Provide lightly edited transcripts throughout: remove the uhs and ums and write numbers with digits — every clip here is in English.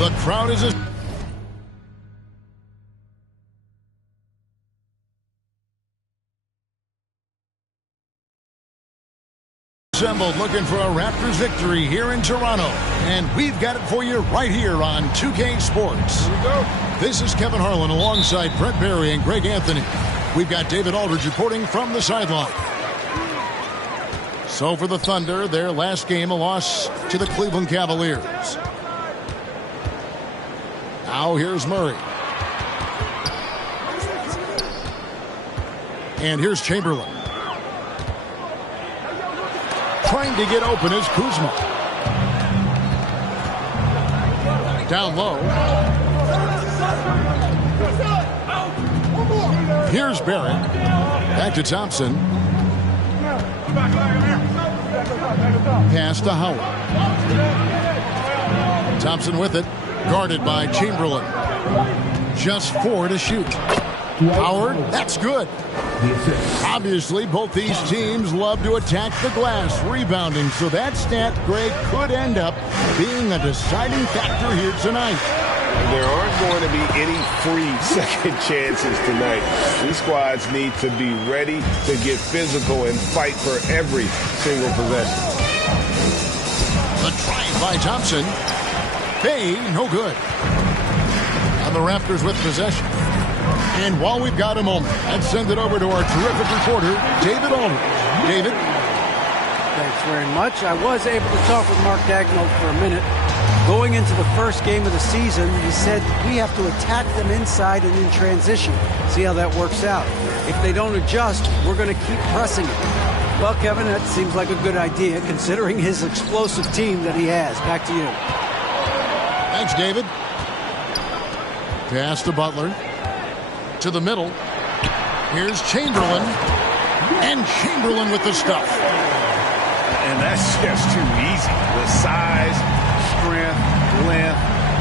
The crowd is assembled looking for a Raptors victory here in Toronto. And we've got it for you right here on 2K Sports. Here we go. This is Kevin Harlan alongside Brett Barry and Greg Anthony. We've got David Aldridge reporting from the sideline. So for the Thunder, their last game, a loss to the Cleveland Cavaliers. Now here's Murray. And here's Chamberlain. Trying to get open is Kuzma. Down low. Here's Barrett. Back to Thompson. Pass to Howard. Thompson with it. Guarded by Chamberlain. Just 4 to shoot. Howard, that's good. Obviously, both these teams love to attack the glass, rebounding, so that stat, Greg, could end up being a deciding factor here tonight. There aren't going to be any free second chances tonight. These squads need to be ready to get physical and fight for every single possession. The try by Thompson. Hey, no good. And the Raptors with possession. And while we've got a moment, let's send it over to our terrific reporter, David Aldridge. David? Thanks very much. I was able to talk with Mark Dagnall for a minute. Going into the first game of the season, he said we have to attack them inside and in transition. See how that works out. If they don't adjust, we're going to keep pressing it. Well, Kevin, that seems like a good idea considering his explosive team that he has. Back to you. Thanks, David. Pass to Butler. To the middle. Here's Chamberlain. And Chamberlain with the stuff. And that's just too easy. The size, strength, length.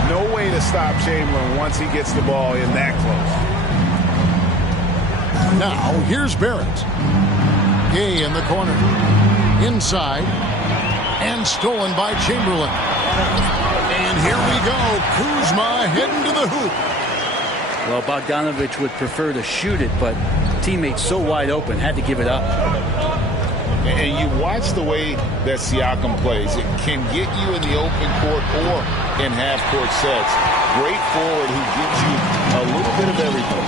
No way to stop Chamberlain once he gets the ball in that close. Now, here's Barrett. Gay in the corner. Inside. And stolen by Chamberlain. And here we go. Kuzma heading to the hoop. Well, Bogdanovich would prefer to shoot it, but teammates so wide open, had to give it up. And you watch the way that Siakam plays. It can get you in the open court or in half-court sets. Great forward who gives you a little bit of everything.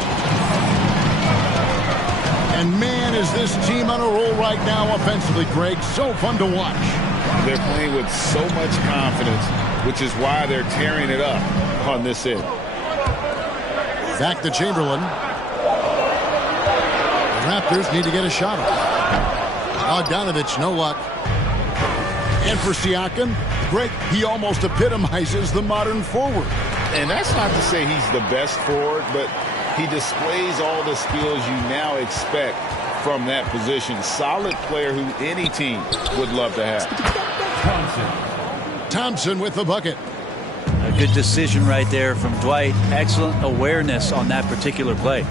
And man, is this team on a roll right now offensively, Greg. So fun to watch. They're playing with so much confidence, which is why they're tearing it up on this end. Back to Chamberlain. The Raptors need to get a shot off. Bogdanovich, no luck. And for Siakam, Greg, he almost epitomizes the modern forward. And that's not to say he's the best forward, but he displays all the skills you now expect from that position. Solid player who any team would love to have. Thompson with the bucket. A good decision right there from Dwight. Excellent awareness on that particular play.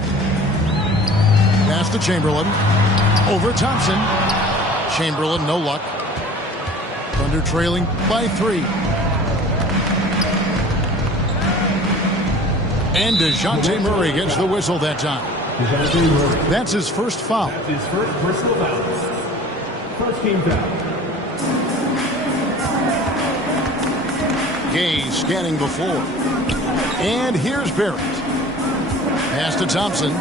Pass to Chamberlain. Over Thompson. Chamberlain, no luck. Thunder trailing by 3. And DeJounte Murray gets the whistle that time. That's his first foul. That's his first personal foul. First team foul. Gay scanning before. And here's Barrett. Pass to Thompson.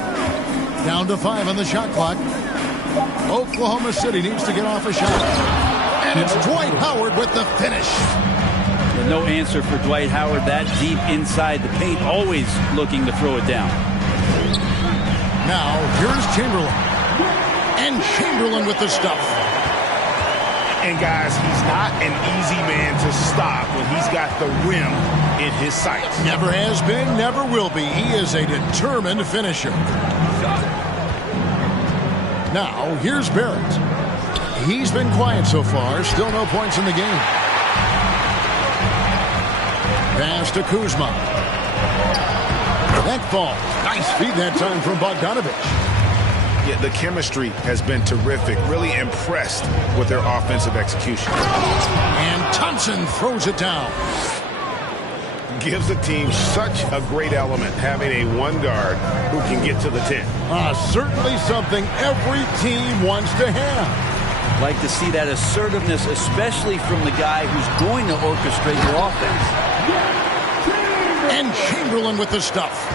Down to 5 on the shot clock. Oklahoma City needs to get off a shot. And it's Dwight Howard with the finish. No answer for Dwight Howard that deep inside the paint, always looking to throw it down. Now, here's Chamberlain. And Chamberlain with the stuff. And guys, he's not an easy man to stop when he's got the rim in his sights. Never has been, never will be. He is a determined finisher. Now, here's Barrett. He's been quiet so far. Still no points in the game. Pass to Kuzma. That ball. Nice feed that time from Bogdanovich. Yeah, the chemistry has been terrific. Really impressed with their offensive execution. And Thompson throws it down. Gives the team such a great element having a one guard who can get to the 10. Certainly something every team wants to have. Like to see that assertiveness, especially from the guy who's going to orchestrate your offense. And Chamberlain with the stuff.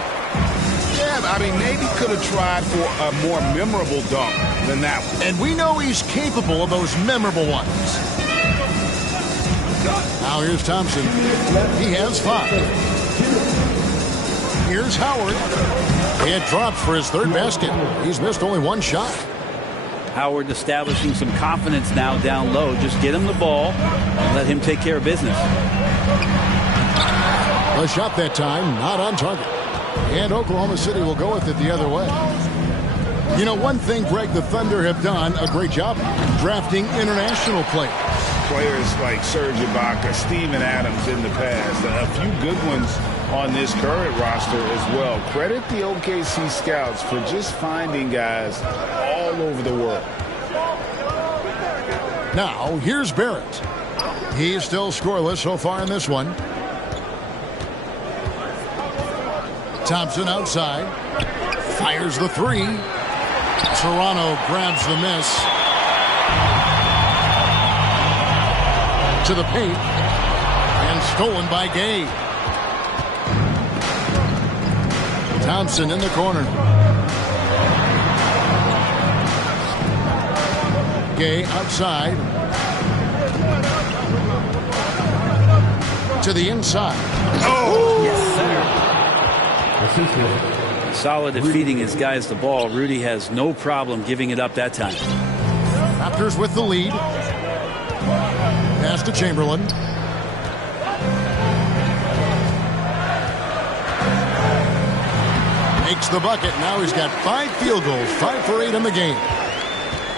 Yeah, I mean, maybe could have tried for a more memorable dunk than that one. And we know he's capable of those memorable ones. Now here's Thompson. He has 5. Here's Howard. It drops for his 3rd basket. He's missed only 1 shot. Howard establishing some confidence now down low. Just get him the ball and let him take care of business. A shot that time, not on target. And Oklahoma City will go with it the other way. You know, one thing, Greg, the Thunder have done a great job drafting international players. Players like Serge Ibaka, Steven Adams in the past. A few good ones on this current roster as well. Credit the OKC scouts for just finding guys all over the world. Now, here's Barrett. He's still scoreless so far in this one. Thompson outside. Fires the 3. Toronto grabs the miss. To the paint. And stolen by Gay. Thompson in the corner. Gay outside. To the inside. Oh, yes, sir. Solid at feeding his guys the ball. Rudy has no problem giving it up that time. Raptors with the lead. Pass to Chamberlain. Makes the bucket. Now he's got 5 field goals, 5 for 8 in the game.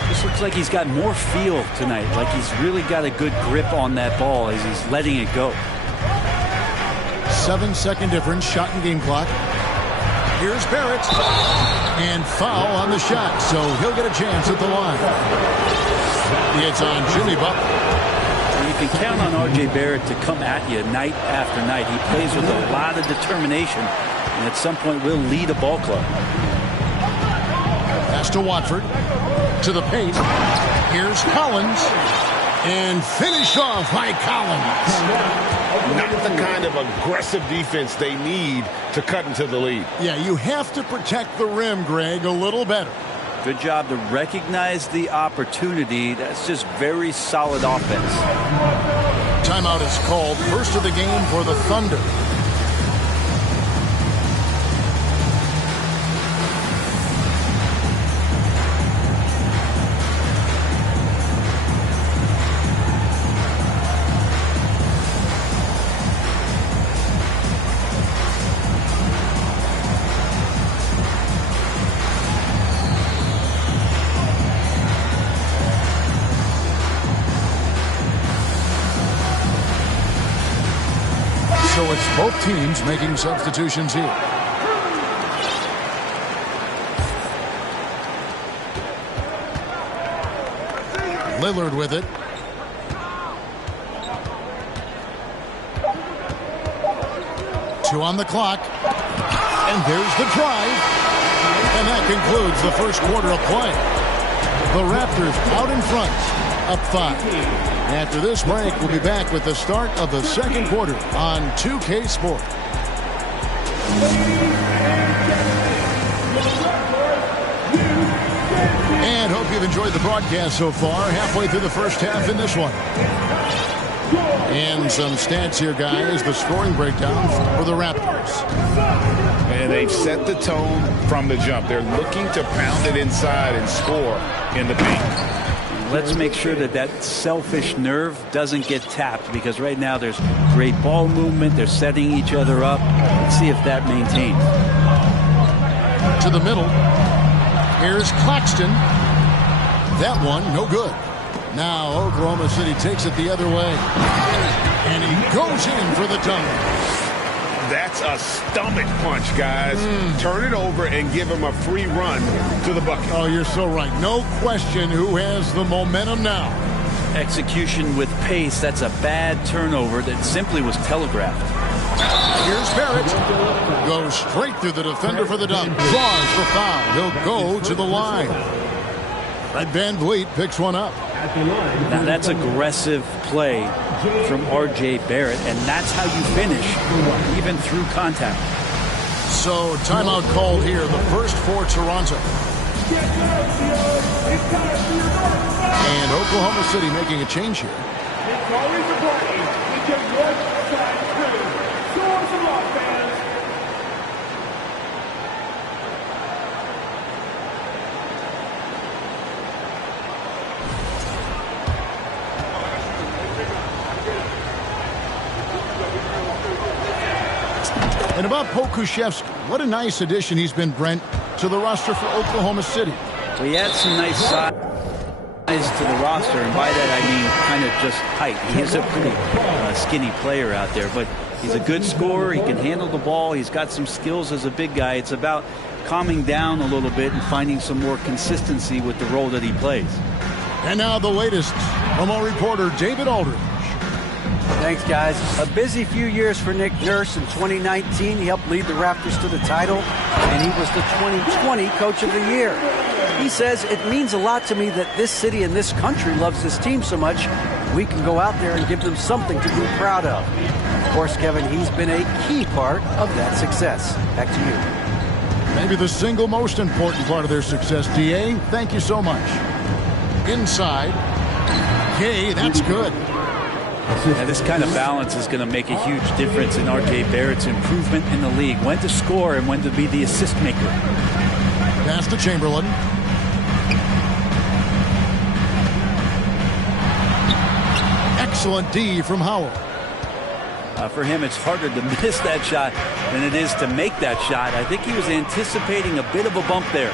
This looks like he's got more feel tonight. Like he's really got a good grip on that ball as he's letting it go. 7-second difference, shot and game clock. Here's Barrett. And foul on the shot, so he'll get a chance at the line. It's on Jimmy Butler. You can count on R.J. Barrett to come at you night after night. He plays with a lot of determination, and at some point will lead a ball club. Pass to Watford. To the paint. Here's Collins. And finished off by Collins. Not the kind of aggressive defense they need to cut into the lead. Yeah, you have to protect the rim, Greg, a little better. Good job to recognize the opportunity. That's just very solid offense. Timeout is called. First of the game for the Thunder. So it's both teams making substitutions here. Lillard with it. Two on the clock. And there's the drive. And that concludes the first quarter of play. The Raptors out in front, up 5. After this break, we'll be back with the start of the second quarter on 2K Sport. And hope you've enjoyed the broadcast so far. Halfway through the first half in this one. And some stats here, guys. The scoring breakdown for the Raptors. And they've set the tone from the jump. They're looking to pound it inside and score in the paint. Let's make sure that that selfish nerve doesn't get tapped, because right now there's great ball movement. They're setting each other up. Let's see if that maintains. To the middle. Here's Claxton. That one, no good. Now Oklahoma City takes it the other way. And he goes in for the dunk. That's a stomach punch, guys. Turn it over and give him a free run to the bucket. Oh, you're so right. No question who has the momentum now. Execution with pace. That's a bad turnover that simply was telegraphed. Here's Barrett. Goes straight through the defender for the dunk. Draws the foul. He'll go to the line. Fred VanVleet picks one up. Now that's aggressive play from R.J. Barrett, and that's how you finish, even through contact. So timeout called here, the first for Toronto. And Oklahoma City making a change here. It's always important to get one side through. Score some offense. And about Pokusevski, what a nice addition he's been, Brent, to the roster for Oklahoma City. Well, he adds some nice size to the roster, and by that I mean kind of just height. He is a pretty skinny player out there, but he's a good scorer. He can handle the ball. He's got some skills as a big guy. It's about calming down a little bit and finding some more consistency with the role that he plays. And now the latest from our reporter, David Aldridge. Thanks, guys. A busy few years for Nick Nurse. In 2019, he helped lead the Raptors to the title, and he was the 2020 Coach of the Year. He says, it means a lot to me that this city and this country loves this team so much, we can go out there and give them something to be proud of. Of course, Kevin, he's been a key part of that success. Back to you. Maybe the single most important part of their success, D.A. Thank you so much. Inside. Gay, that's good. Yeah, this kind of balance is going to make a huge difference in R.J. Barrett's improvement in the league. When to score and when to be the assist maker. Pass to Chamberlain. Excellent D from Howard. For him, it's harder to miss that shot than it is to make that shot. I think he was anticipating a bit of a bump there.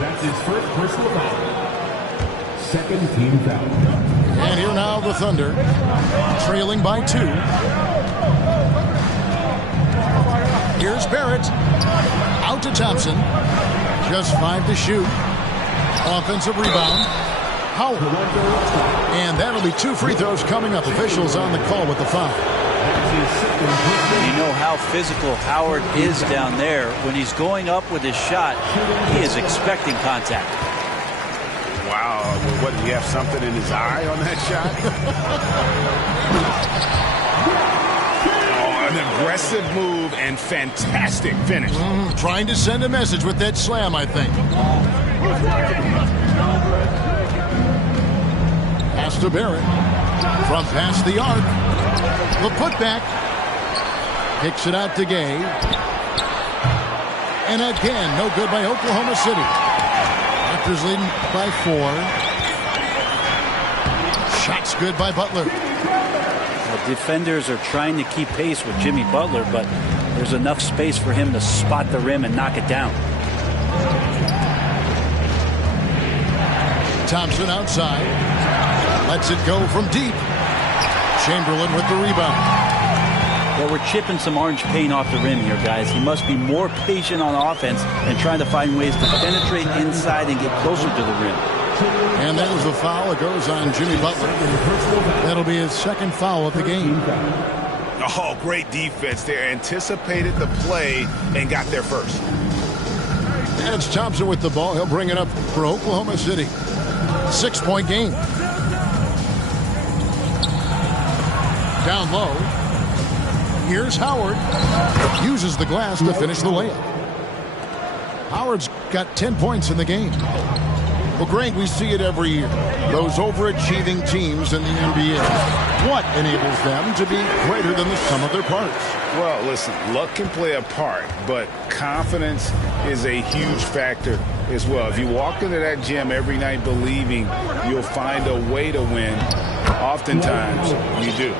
That's his first personal foul. Second team foul. And here now the Thunder, trailing by 2. Here's Barrett. Out to Thompson. Just 5 to shoot. Offensive rebound. Howard. And that'll be 2 free throws coming up. Officials on the call with the foul. You know how physical Howard is down there. When he's going up with his shot, he is expecting contact. Wow. What, did he have something in his eye on that shot? Oh, an aggressive move and fantastic finish. Trying to send a message with that slam, I think. Pass to Barrett. From past the arc. The putback. Kicks it out to Gay. And again, no good by Oklahoma City. Raptors leading by 4. Shots good by Butler. The defenders are trying to keep pace with Jimmy Butler, but there's enough space for him to spot the rim and knock it down. Thompson outside. Lets it go from deep. Chamberlain with the rebound. Well, we're chipping some orange paint off the rim here, guys. He must be more patient on offense and trying to find ways to penetrate inside and get closer to the rim. And there's the foul. It goes on Jimmy Butler. That'll be his second foul of the game. Oh, great defense there. Anticipated the play and got there first. And it's Thompson with the ball. He'll bring it up for Oklahoma City. 6-point game. Down low. Here's Howard. Uses the glass to finish the layup. Howard's got 10 points in the game. Well, Greg, we see it every year. Those overachieving teams in the NBA. What enables them to be greater than the sum of their parts? Well, listen, luck can play a part, but confidence is a huge factor as well. If you walk into that gym every night believing you'll find a way to win, oftentimes you do.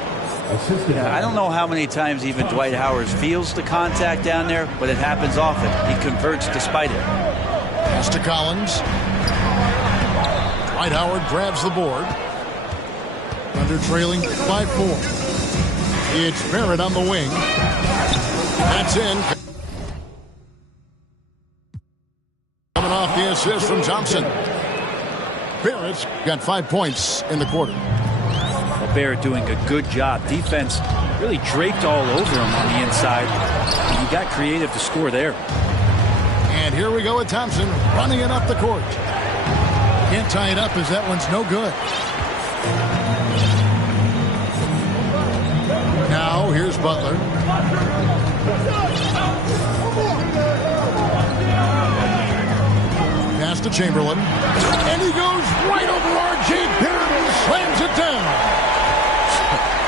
Yeah, I don't know how many times even Dwight Howard feels the contact down there, but it happens often. He converts despite it. Pass to Collins. Dwight Howard grabs the board. Thunder trailing by 4. It's Barrett on the wing. That's in. Coming off the assist from Thompson. Barrett's got 5 points in the quarter. Barrett doing a good job. Defense really draped all over him on the inside. And he got creative to score there. And here we go with Thompson running it up the court. Can't tie it up as that one's no good. Now here's Butler. Pass to Chamberlain. And he goes right over R.J. Barrett and slams it down.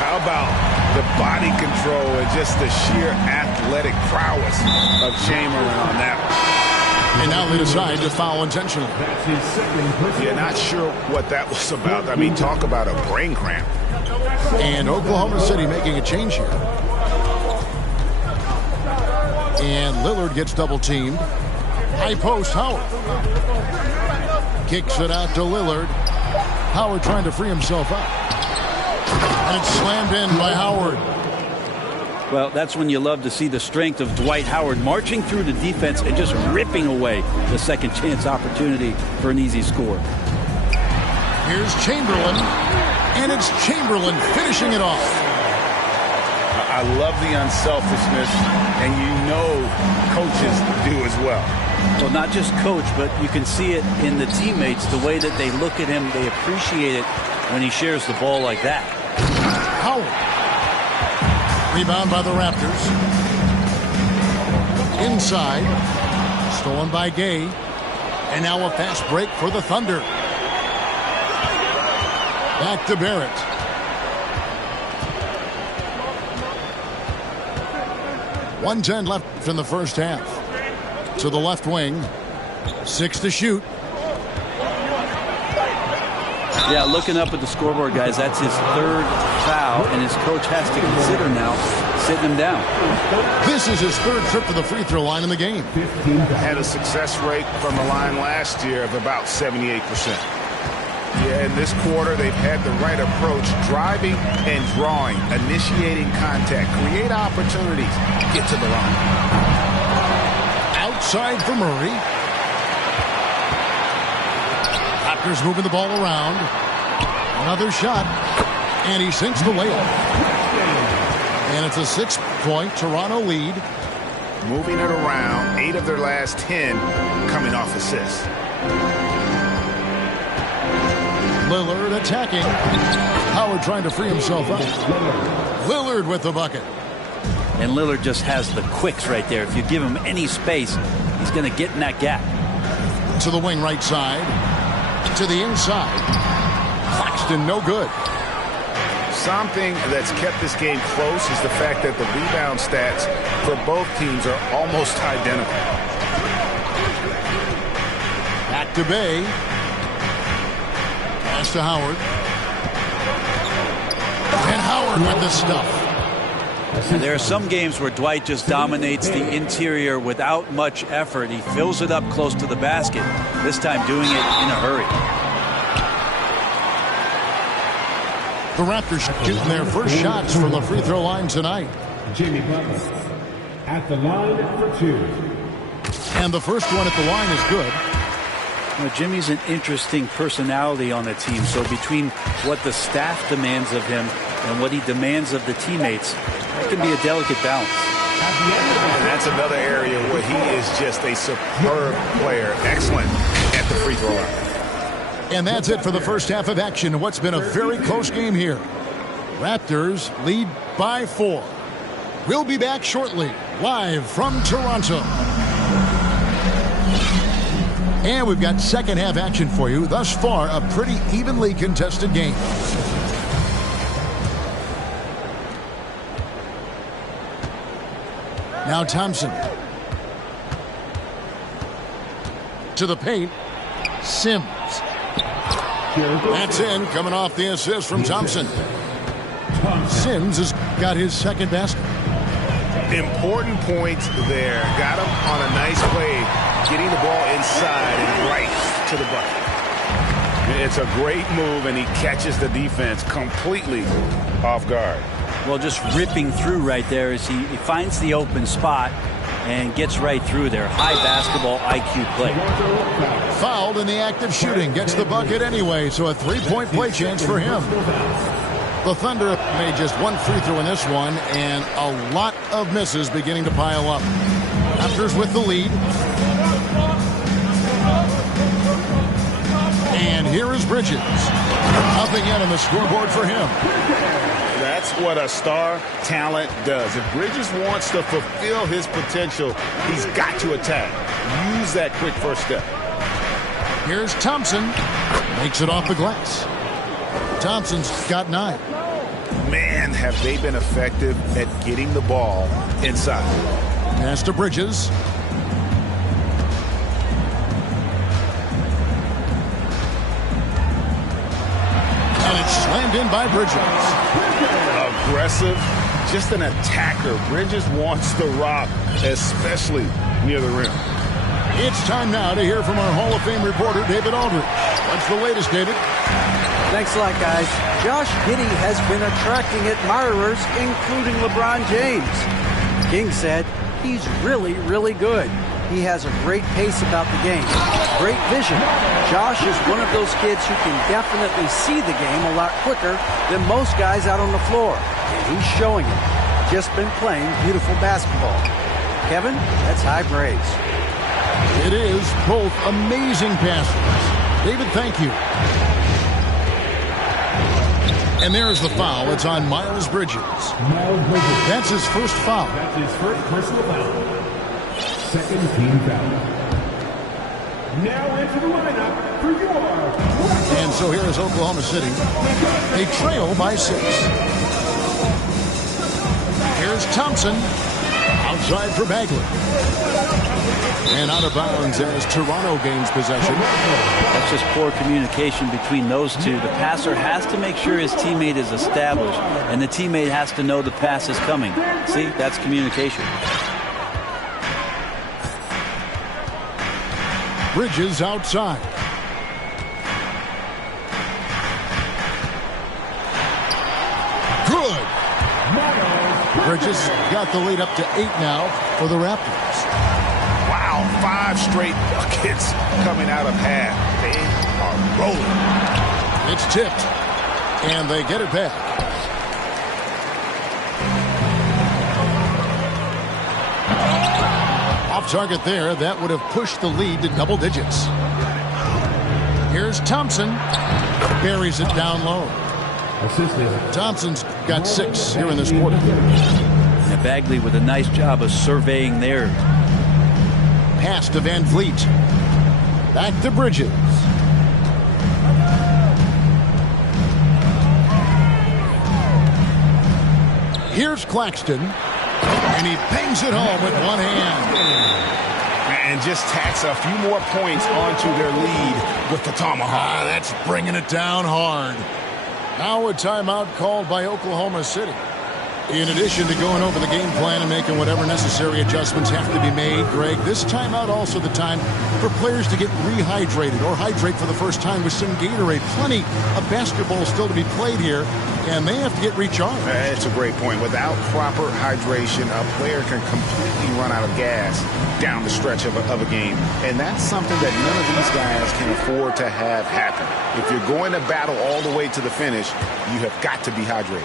How about the body control and just the sheer athletic prowess of Chamberlain on that one? And now they decide to foul intentionally. Yeah, not sure what that was about. I mean, talk about a brain cramp. And Oklahoma City making a change here. And Lillard gets double teamed. High post, Howard. Kicks it out to Lillard. Howard trying to free himself up. And it's slammed in by Howard. Well, that's when you love to see the strength of Dwight Howard marching through the defense and just ripping away the second chance opportunity for an easy score. Here's Chamberlain. And it's Chamberlain finishing it off. I love the unselfishness, and you know coaches do as well. Well, not just coach, but you can see it in the teammates, the way that they look at him. They appreciate it when he shares the ball like that. Howard. Rebound by the Raptors. Inside. Stolen by Gay. And now a fast break for the Thunder. Back to Barrett. .110 left in the first half. To the left wing. 6 to shoot. Yeah, looking up at the scoreboard, guys, that's his 3rd foul, and his coach has to consider now sitting him down. This is his 3rd trip to the free throw line in the game. Had a success rate from the line last year of about 78%. Yeah, in this quarter, they've had the right approach, driving and drawing, initiating contact, create opportunities, get to the line. Outside for Murray. Raptors moving the ball around. Another shot. And he sinks the layup. And it's a 6-point Toronto lead. Moving it around, 8 of their last 10 coming off assists. Lillard attacking. Howard trying to free himself up. Lillard with the bucket. And Lillard just has the quicks right there. If you give him any space, he's going to get in that gap. To the wing right side. To the inside. Claxton no good. Something that's kept this game close is the fact that the rebound stats for both teams are almost identical. Back to Bay. Pass to Howard. And Howard with the stuff. There are some games where Dwight just dominates the interior without much effort. He fills it up close to the basket. This time doing it in a hurry. The Raptors shooting their first shots from the free throw line tonight. Jimmy Butler at the line for 2. And the first one at the line is good. Now, Jimmy's an interesting personality on the team. So between what the staff demands of him and what he demands of the teammates, that can be a delicate balance. And that's another area where he is just a superb player. Excellent at the free throw line. And that's it for the first half of action. What's been a very close game here. Raptors lead by 4. We'll be back shortly, live from Toronto. And we've got second half action for you. Thus far, a pretty evenly contested game. Now Thompson. To the paint. Sims. That's in, coming off the assist from Thompson. Sims has got his second basket. Important points there. Got him on a nice play, getting the ball inside and right to the bucket. It's a great move, and he catches the defense completely off guard. Well, just ripping through right there as he finds the open spot and gets right through there. High basketball IQ play. Fouled in the act of shooting. Gets the bucket anyway, so a 3-point play chance for him. The Thunder made just one free throw in this one, and a lot of misses beginning to pile up. Raptors with the lead. And here is Bridges. Nothing yet on the scoreboard for him. That's what a star talent does. If Bridges wants to fulfill his potential, he's got to attack. Use that quick first step. Here's Thompson. Makes it off the glass. Thompson's got 9. Man, have they been effective at getting the ball inside. Pass to Bridges. And it's slammed in by Bridges. Aggressive, just an attacker. Bridges wants the rock, especially near the rim. It's time now to hear from our Hall of Fame reporter, David Aldridge. What's the latest, David? Thanks a lot, guys. Josh Giddey has been attracting admirers, including LeBron James. King said he's really, really good. He has a great pace about the game, great vision. Josh is one of those kids who can definitely see the game a lot quicker than most guys out on the floor. And he's showing it. Just been playing beautiful basketball. Kevin, that's high praise. It is both amazing passes. David, thank you. And there's the foul. It's on Miles Bridges. That's his first foul. That's his first personal foul. Second team foul. Now into the lineup for your... And so here is Oklahoma City. They trail by 6. Here's Thompson. Outside for Bagley. And out of bounds as Toronto gains possession. That's just poor communication between those two. The passer has to make sure his teammate is established, and the teammate has to know the pass is coming. See, that's communication. Bridges outside. Good. Bridges got the lead up to 8 now for the Raptors. Wow, 5 straight buckets coming out of half. They are rolling. It's tipped, and they get it back. Off target there. That would have pushed the lead to double digits. Here's Thompson. Buries it down low. Thompson's got 6 here in this quarter. And Bagley with a nice job of surveying there. Pass to Van Vliet. Back to Bridges. Here's Claxton. And he bangs it home with one hand. And just tacks a few more points onto their lead with the tomahawk. That's bringing it down hard. Now a timeout called by Oklahoma City. In addition to going over the game plan and making whatever necessary adjustments have to be made, Greg, this timeout also the time for players to get rehydrated or hydrate for the first time with some Gatorade. Plenty of basketball still to be played here, and they have to get recharged. That's a great point. Without proper hydration, a player can completely run out of gas down the stretch of a game. And that's something that none of these guys can afford to have happen. If you're going to battle all the way to the finish, you have got to be hydrated.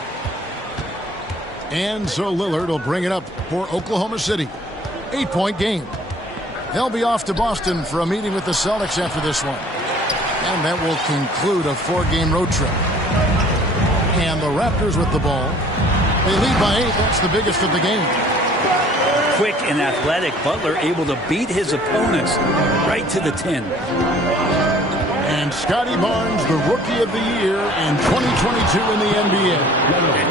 And so Lillard will bring it up for Oklahoma City. 8-point game. They'll be off to Boston for a meeting with the Celtics after this one. And that will conclude a 4-game road trip. And the Raptors with the ball. They lead by 8. That's the biggest of the game. Quick and athletic, Butler able to beat his opponents right to the 10. And Scotty Barnes, the Rookie of the Year in 2022 in the NBA.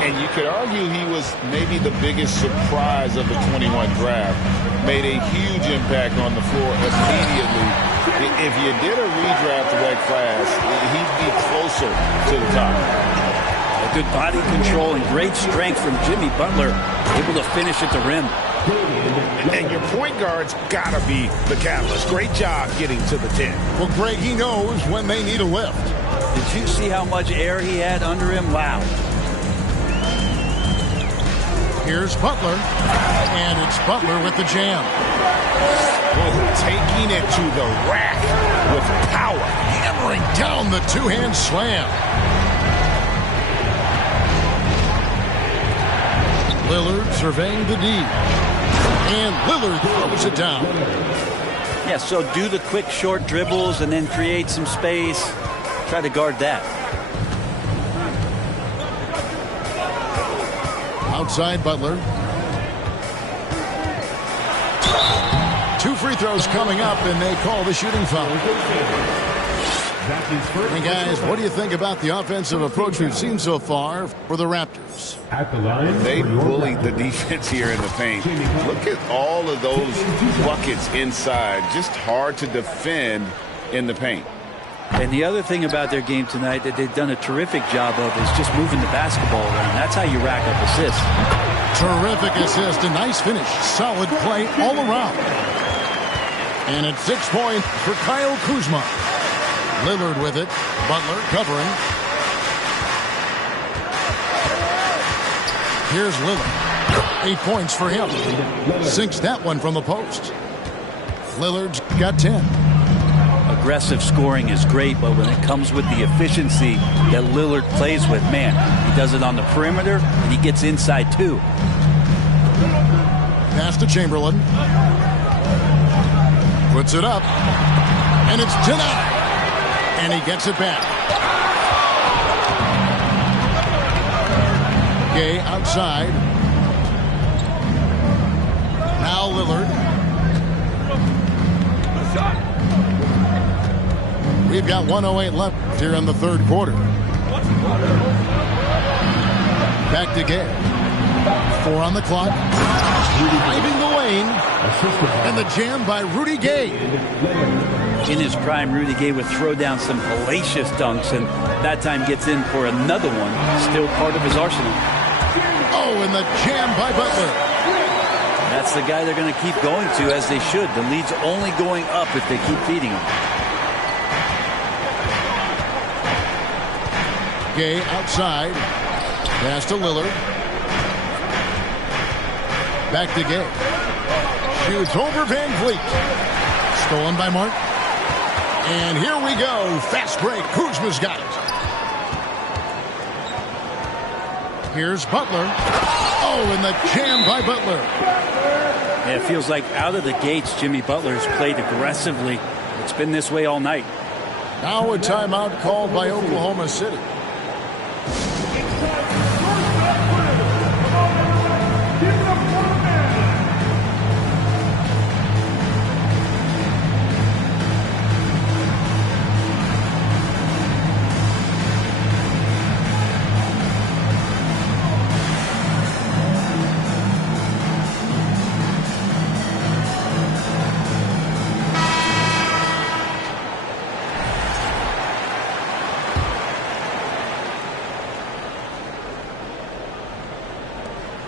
And you could argue he was maybe the biggest surprise of the 21 draft. Made a huge impact on the floor immediately. If you did a redraft of that class, he'd be closer to the top. A good body control and great strength from Jimmy Butler. Able to finish at the rim. And your point guard's got to be the catalyst. Great job getting to the 10. Well, Greg, he knows when they need a lift. Did you see how much air he had under him? Wow. Here's Butler. And it's Butler with the jam. Taking it to the rack with power. Hammering down the two-hand slam. Lillard surveying the D. And Lillard throws it down. Yeah, so do the quick short dribbles and then create some space. Try to guard that. Outside Butler. 2 free throws coming up, and they call the shooting foul. And guys, what do you think about the offensive approach we've seen so far for the Raptors? At the line, they bullied the defense here in the paint. Look at all of those buckets inside. Just hard to defend in the paint. And the other thing about their game tonight that they've done a terrific job of is just moving the basketball around. That's how you rack up assists. Terrific assist, a nice finish. Solid play all around. And it's 6 points for Kyle Kuzma. Lillard with it. Butler covering. Here's Lillard. 8 points for him. Sinks that one from the post. Lillard's got 10. Aggressive scoring is great, but when it comes with the efficiency that Lillard plays with, man, he does it on the perimeter and he gets inside too. Pass to Chamberlain. Puts it up. And it's denied. And he gets it back. Gay outside. Now Lillard. We've got 1:08 left here in the third quarter. Back to Gay. 4 on the clock. Driving the lane. And the jam by Rudy Gay. In his prime, Rudy Gay would throw down some hellacious dunks, and that time gets in for another one. Still part of his arsenal. Oh, and the jam by Butler. That's the guy they're going to keep going to, as they should. The lead's only going up if they keep feeding him. Gay outside. Pass to Lillard. Back to Gay. Shoots over Van Vliet. Stolen by Martin. And here we go. Fast break. Kuzma's got it. Here's Butler. Oh, and the jam by Butler. Yeah, it feels like out of the gates, Jimmy Butler's played aggressively. It's been this way all night. Now a timeout called by Oklahoma City.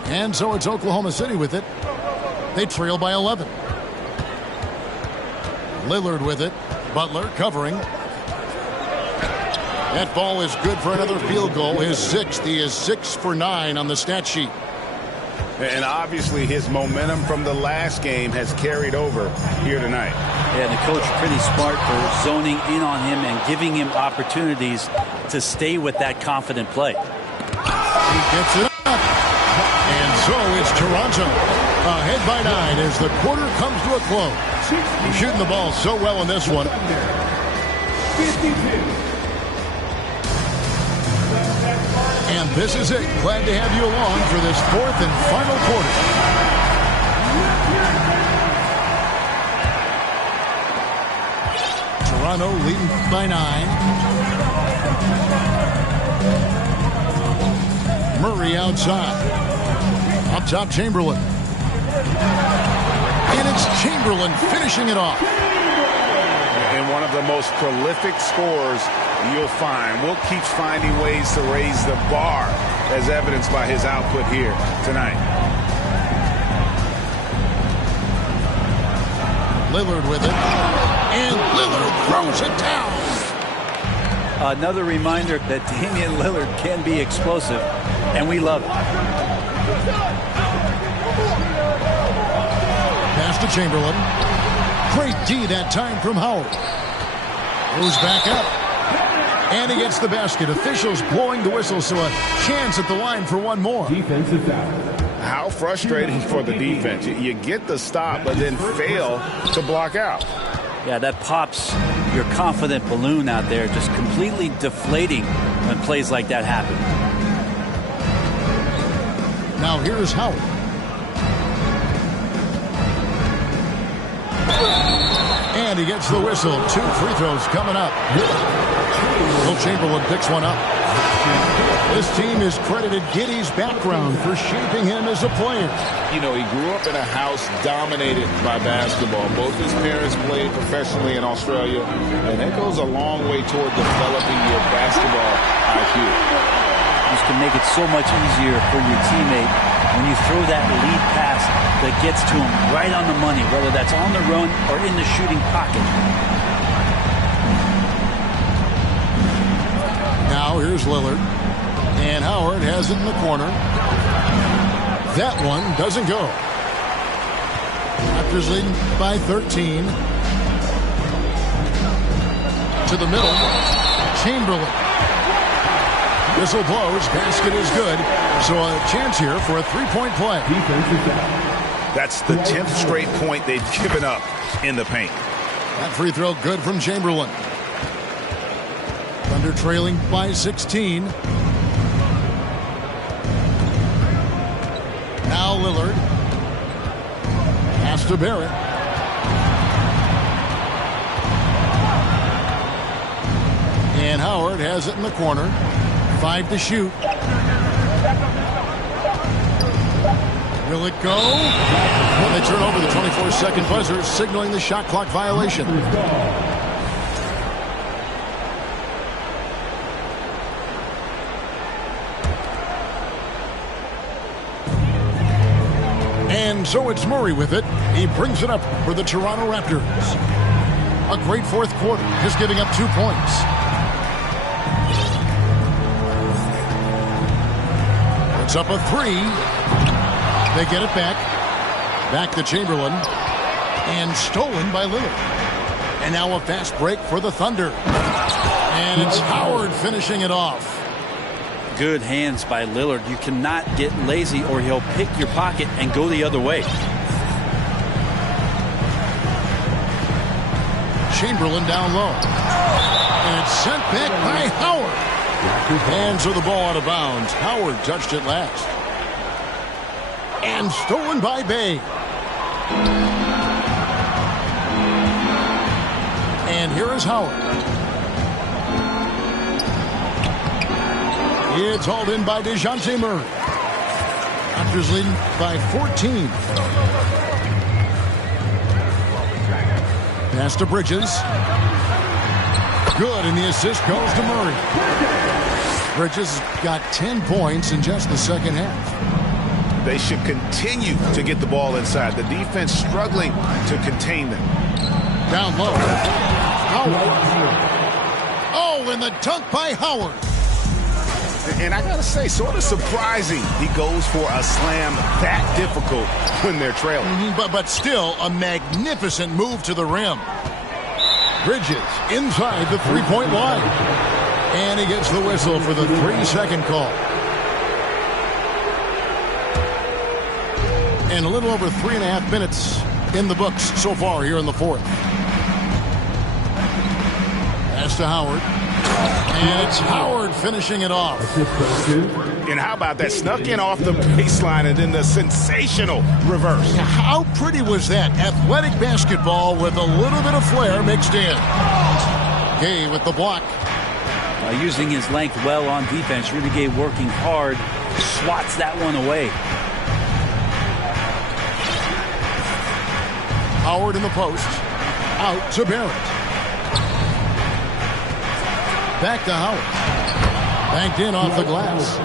And so it's Oklahoma City with it. They trail by 11. Lillard with it. Butler covering. That ball is good for another field goal. His 6th. He is 6 for 9 on the stat sheet. And obviously his momentum from the last game has carried over here tonight. Yeah, the coach pretty smart for zoning in on him and giving him opportunities to stay with that confident play. He gets it up. And so it's Toronto ahead by 9 as the quarter comes to a close. He's shooting the ball so well in this one. 52. And this is it. Glad to have you along for this 4th and final quarter. Toronto leading by 9. Murray outside. Up top, Chamberlain. And it's Chamberlain finishing it off. And one of the most prolific scorers you'll find. Wilt keeps finding ways to raise the bar, as evidenced by his output here tonight. Lillard with it. And Lillard throws it down. Another reminder that Damian Lillard can be explosive, and we love it. Pass to Chamberlain. Great D that time from Howard. Goes back up. And he gets the basket. Officials blowing the whistle, so a chance at the line for one more. Defensive foul. How frustrating for the defense. You get the stop, but then fail to block out. Yeah, that pops your confident balloon out there, just completely deflating when plays like that happen. Now here's Howard. And he gets the whistle. 2 free throws coming up. Will Chamberlain picks one up. This team has credited Giddey's background for shaping him as a player. You know, he grew up in a house dominated by basketball. Both his parents played professionally in Australia, and that goes a long way toward developing your basketball IQ. This can make it so much easier for your teammate when you throw that lead pass that gets to him right on the money, whether that's on the run or in the shooting pocket. Now here's Lillard. And Howard has it in the corner. That one doesn't go. Raptors leading by 13. To the middle. Chamberlain. Whistle blows. Basket is good. So a chance here for a three-point play. That's the 10th straight point they've given up in the paint. That free throw good from Chamberlain. Thunder trailing by 16. Now Lillard. Pass to Barrett. And Howard has it in the corner. 5 to shoot. Will it go? And they turn over the 24-second buzzer, signaling the shot clock violation. And so it's Murray with it. He brings it up for the Toronto Raptors. A great fourth quarter, just giving up 2 points. It's up a 3. They get it back. Back to Chamberlain. And stolen by Lillard. And now a fast break for the Thunder. And it's Howard finishing it off. Good hands by Lillard. You cannot get lazy or he'll pick your pocket and go the other way. Chamberlain down low. And it's sent back by Howard. Hands of the ball out of bounds. Howard touched it last. And stolen by Bay. And here is Howard. It's hauled in by DeJounte Murray. Raptors leading by 14. Pass to Bridges. Good, and the assist goes to Murray. Bridges got 10 points in just the second half. They should continue to get the ball inside. The defense struggling to contain them. Down low. Howard. Oh, and the dunk by Howard. And I gotta say, sort of surprising he goes for a slam that difficult when they're trailing. But still a magnificent move to the rim. Bridges inside the three-point line. And he gets the whistle for the 3-second call. And a little over 3.5 minutes in the books so far here in the fourth. Pass to Howard. And it's Howard finishing it off. And how about that? Snuck in off the baseline and then the sensational reverse. How pretty was that? Athletic basketball with a little bit of flair mixed in. Gay with the block. Using his length well on defense. Rudy Gay working hard. Swats that one away. Howard in the post. Out to Barrett. Back to Howard. Banked in off the glass.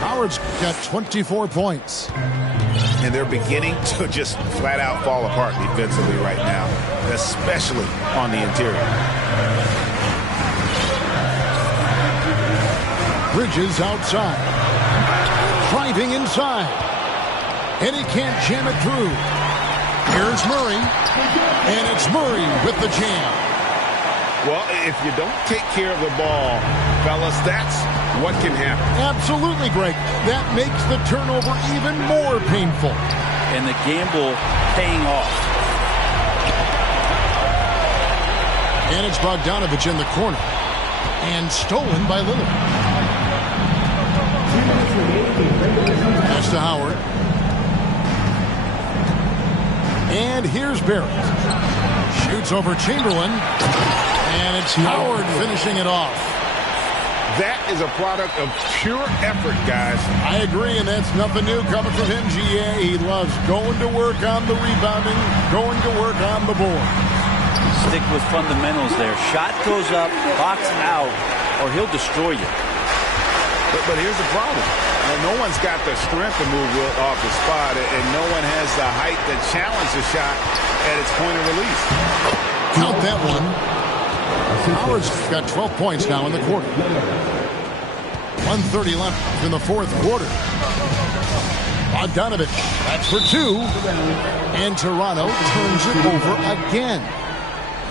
Howard's got 24 points. And they're beginning to just flat out fall apart defensively right now, especially on the interior. Bridges outside. Driving inside. And he can't jam it through. Here's Murray. And it's Murray with the jam. Well, if you don't take care of the ball, fellas, that's what can happen. Absolutely, Greg. That makes the turnover even more painful. And the gamble paying off. And it's Bogdanovich in the corner. And stolen by Lillard. Pass to Howard. And here's Barrett. Shoots over Chamberlain. And it's Howard finishing it off. That is a product of pure effort, guys. I agree, and that's nothing new coming from him, GA. He loves going to work on the rebounding, going to work on the board. Stick with fundamentals there. Shot goes up, box out, or he'll destroy you. But here's the problem. No one's got the strength to move Wilt off the spot, and no one has the height to challenge the shot at its point of release. Count that one. Howard's got 12 points now in the quarter. 1:30 left in the fourth quarter. Bogdanovich, that's for 2. And Toronto turns it over again.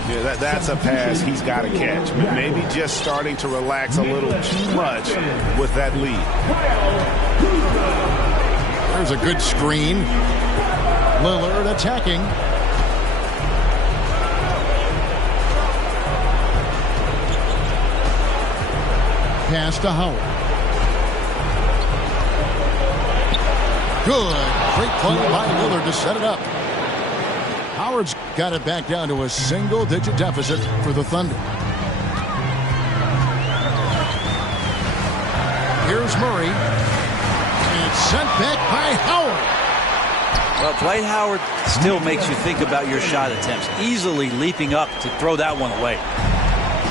Yeah, that's a pass he's got to catch. Maybe just starting to relax a little too much with that lead. There's a good screen. Lillard attacking. Pass to Howard. Good. Great play by Lillard to set it up. Howard's got it back down to a single-digit deficit for the Thunder. Here's Murray. And it's sent back by Howard. Well, Dwight Howard still makes you think about your shot attempts, easily leaping up to throw that one away.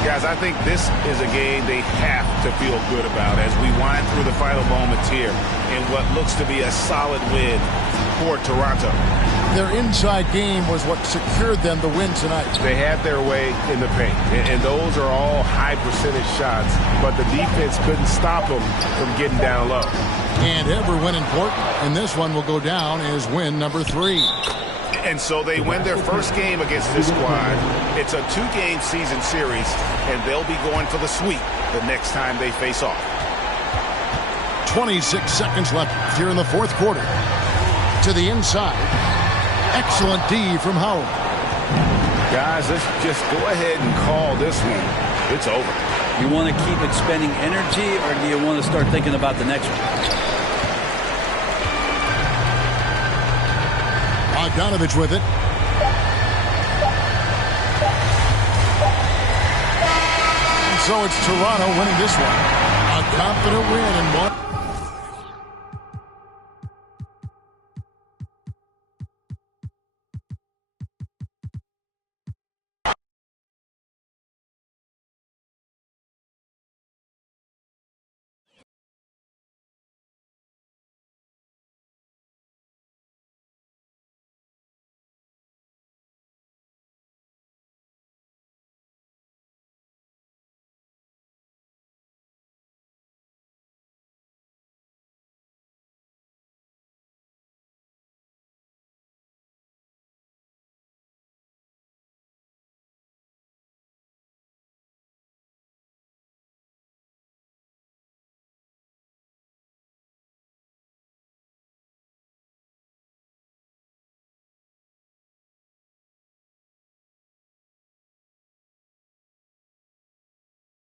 Guys, I think this is a game they have to feel good about as we wind through the final moments here in what looks to be a solid win for Toronto. Their inside game was what secured them the win tonight. They had their way in the paint, and those are all high percentage shots, but the defense couldn't stop them from getting down low. And every win important, and this one will go down as win number 3. And so they win their first game against this squad. It's a 2-game season series, and they'll be going for the sweep the next time they face off. 26 seconds left here in the fourth quarter. To the inside. Excellent D from Howard. Guys, let's just go ahead and call this one. It's over. You want to keep expending energy, or do you want to start thinking about the next one? Bogdanovich with it. And so it's Toronto winning this one. A confident win in one.